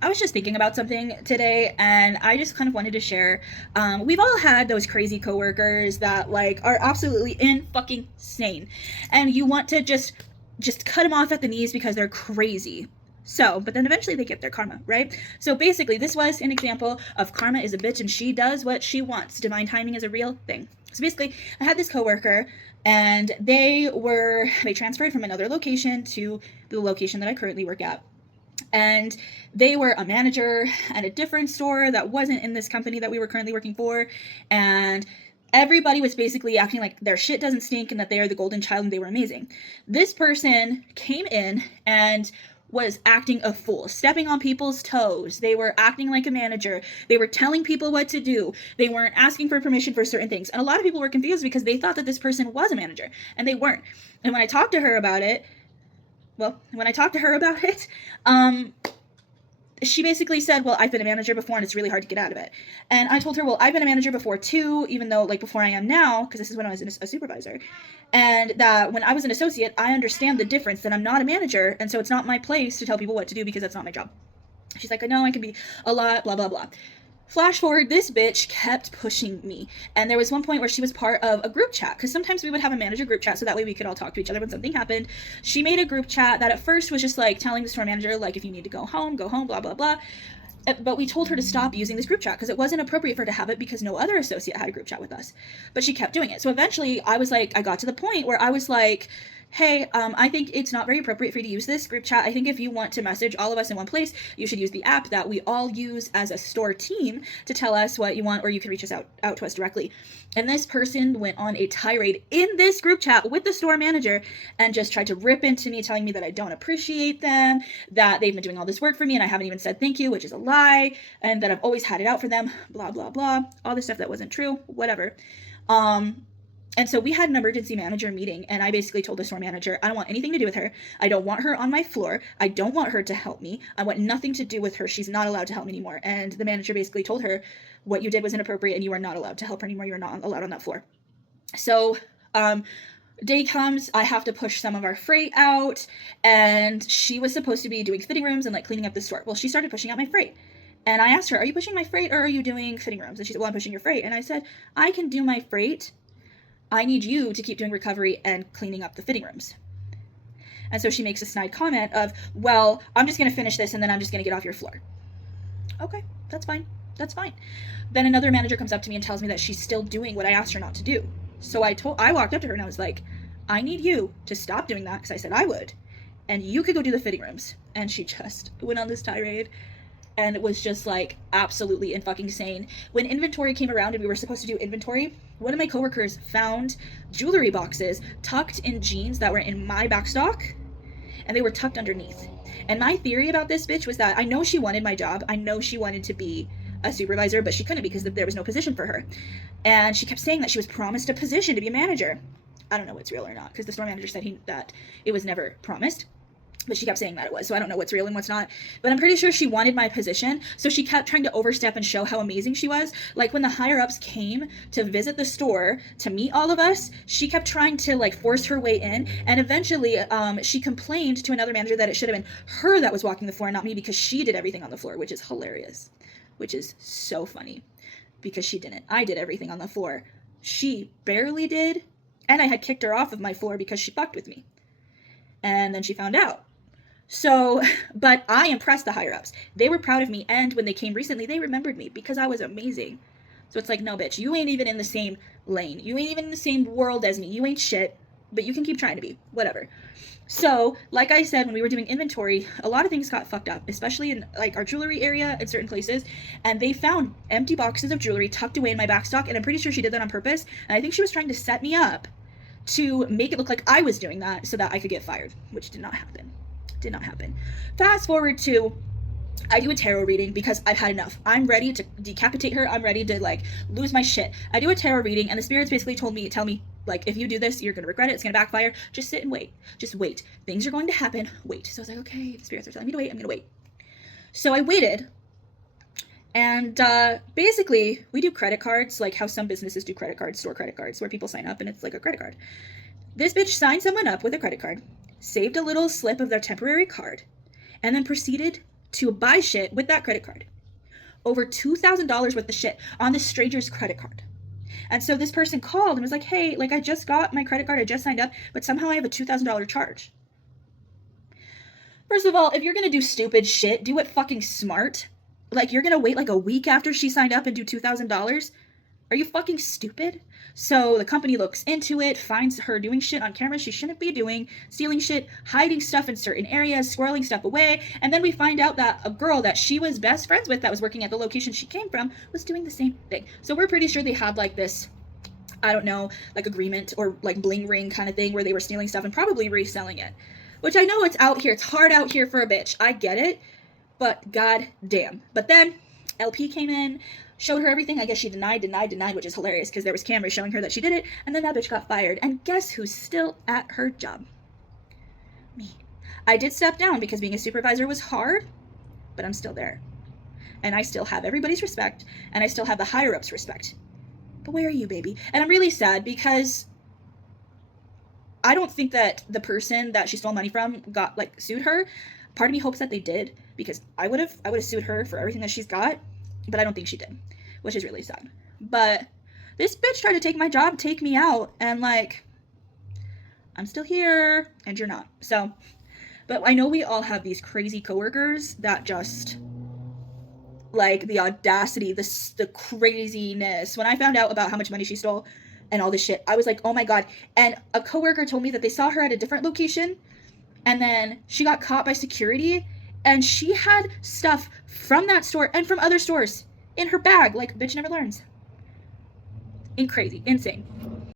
I was just thinking about something today, and I just kind of wanted to share. We've all had those crazy coworkers that like are absolutely in fucking sane, and you want to just cut them off at the knees because they're crazy. So, but then eventually they get their karma, right? So basically, this was an example of karma is a bitch and she does what she wants. Divine timing is a real thing. So basically, I had this coworker, and they transferred from another location to the location that I currently work at, and they were a manager at a different store that wasn't in this company that we were currently working for, and everybody was basically acting like their shit doesn't stink and that they are the golden child and they were amazing. This person came in and was acting a fool, stepping on people's toes. They were acting like a manager. They were telling people what to do. They weren't asking for permission for certain things. And a lot of people were confused because they thought that this person was a manager and they weren't. And when I talked to her about it, when I talked to her about it, she basically said, well, I've been a manager before and it's really hard to get out of it. And I told her, well, I've been a manager before too, even though like before I am now, because this is when I was a supervisor. And that when I was an associate, I understand the difference that I'm not a manager. And so it's not my place to tell people what to do because that's not my job. She's like, I know I can be a lot, blah, blah, blah. Flash forward, this bitch kept pushing me. And there was one point where she was part of a group chat, because sometimes we would have a manager group chat so that way we could all talk to each other when something happened. She made a group chat that at first was just like telling the store manager, like, if you need to go home, blah, blah, blah. But we told her to stop using this group chat because it wasn't appropriate for her to have it because no other associate had a group chat with us. But she kept doing it. So eventually I got to the point where I was like, hey, I think it's not very appropriate for you to use this group chat. I think if you want to message all of us in one place, you should use the app that we all use as a store team to tell us what you want, or you can reach us out to us directly. And this person went on a tirade in this group chat with the store manager and just tried to rip into me, telling me that I don't appreciate them, that they've been doing all this work for me and I haven't even said thank you, which is a lie, and that I've always had it out for them, blah, blah, blah. All this stuff that wasn't true, whatever. And so we had an emergency manager meeting, and I basically told the store manager, I don't want anything to do with her. I don't want her on my floor. I don't want her to help me. I want nothing to do with her. She's not allowed to help me anymore. And the manager basically told her, what you did was inappropriate, and you are not allowed to help her anymore. You're not allowed on that floor. So, day comes, I have to push some of our freight out, and she was supposed to be doing fitting rooms and like cleaning up the store. Well, she started pushing out my freight. And I asked her, are you pushing my freight or are you doing fitting rooms? And she said, well, I'm pushing your freight. And I said, I can do my freight. I need you to keep doing recovery and cleaning up the fitting rooms. And so she makes a snide comment of, well, I'm just going to finish this and then I'm just going to get off your floor. Okay, that's fine. That's fine. Then another manager comes up to me and tells me that she's still doing what I asked her not to do. So I walked up to her and I was like, I need you to stop doing that because I said I would. And you could go do the fitting rooms. And she just went on this tirade. And it was just like absolutely in fucking insane. When inventory came around and we were supposed to do inventory, one of my coworkers found jewelry boxes tucked in jeans that were in my back stock, and they were tucked underneath. And my theory about this bitch was that I know she wanted my job. I know she wanted to be a supervisor, but she couldn't because there was no position for her. And she kept saying that she was promised a position to be a manager. I don't know what's real or not because the store manager said that it was never promised. But she kept saying that it was, so I don't know what's real and what's not. But I'm pretty sure she wanted my position, so she kept trying to overstep and show how amazing she was. Like when the higher-ups came to visit the store to meet all of us, she kept trying to like force her way in, and eventually she complained to another manager that it should have been her that was walking the floor, not me, because she did everything on the floor, which is hilarious, which is so funny, because she didn't. I did everything on the floor. She barely did, and I had kicked her off of my floor because she fucked with me. And then she found out. So, but I impressed the higher ups. They were proud of me, and when they came recently, they remembered me because I was amazing. So it's like, no, bitch, you ain't even in the same lane. You ain't even in the same world as me. You ain't shit, but you can keep trying to be. Whatever. So, like I said, when we were doing inventory, a lot of things got fucked up, especially in like our jewelry area in certain places, and they found empty boxes of jewelry tucked away in my back stock, and I'm pretty sure she did that on purpose, and I think she was trying to set me up to make it look like I was doing that so that I could get fired, which did not happen. Did not happen. Fast forward to, I do a tarot reading because I've had enough. I'm ready to decapitate her. I'm ready to like lose my shit. I do a tarot reading and the spirits basically tell me like, if you do this, you're going to regret it. It's going to backfire. Just sit and wait. Just wait. Things are going to happen. Wait. So I was like, okay, the spirits are telling me to wait. I'm going to wait. So I waited. And basically, we do credit cards, like how some businesses do credit cards, store credit cards, where people sign up and it's like a credit card. This bitch signed someone up with a credit card, saved a little slip of their temporary card, and then proceeded to buy shit with that credit card. Over $2,000 worth of shit on this stranger's credit card. And so this person called and was like, hey, like I just got my credit card, I just signed up, but somehow I have a $2,000 charge. First of all, if you're gonna do stupid shit, do it fucking smart. Like, you're gonna wait like a week after she signed up and do $2,000? Are you fucking stupid? So the company looks into it, finds her doing shit on camera she shouldn't be doing, stealing shit, hiding stuff in certain areas, squirreling stuff away, and then we find out that a girl that she was best friends with that was working at the location she came from was doing the same thing. So we're pretty sure they had like this, I don't know, like agreement or like bling ring kind of thing where they were stealing stuff and probably reselling it. Which I know it's out here, it's hard out here for a bitch. I get it, but god damn. But then LP came in, showed her everything. I guess she denied, which is hilarious because there was cameras showing her that she did it, and then that bitch got fired. And guess who's still at her job? Me. I did step down because being a supervisor was hard, but I'm still there. And I still have everybody's respect, and I still have the higher-ups' respect. But where are you, baby? And I'm really sad because I don't think that the person that she stole money from got, like, sued her. Part of me hopes that they did, because I would have sued her for everything that she's got, but I don't think she did, which is really sad. But this bitch tried to take my job, take me out, and like, I'm still here, and you're not. So, but I know we all have these crazy coworkers that just, like, the audacity, the craziness. When I found out about how much money she stole and all this shit, I was like, oh my god. And a coworker told me that they saw her at a different location, and then she got caught by security, and she had stuff from that store and from other stores in her bag. Like, bitch never learns. Crazy. Insane.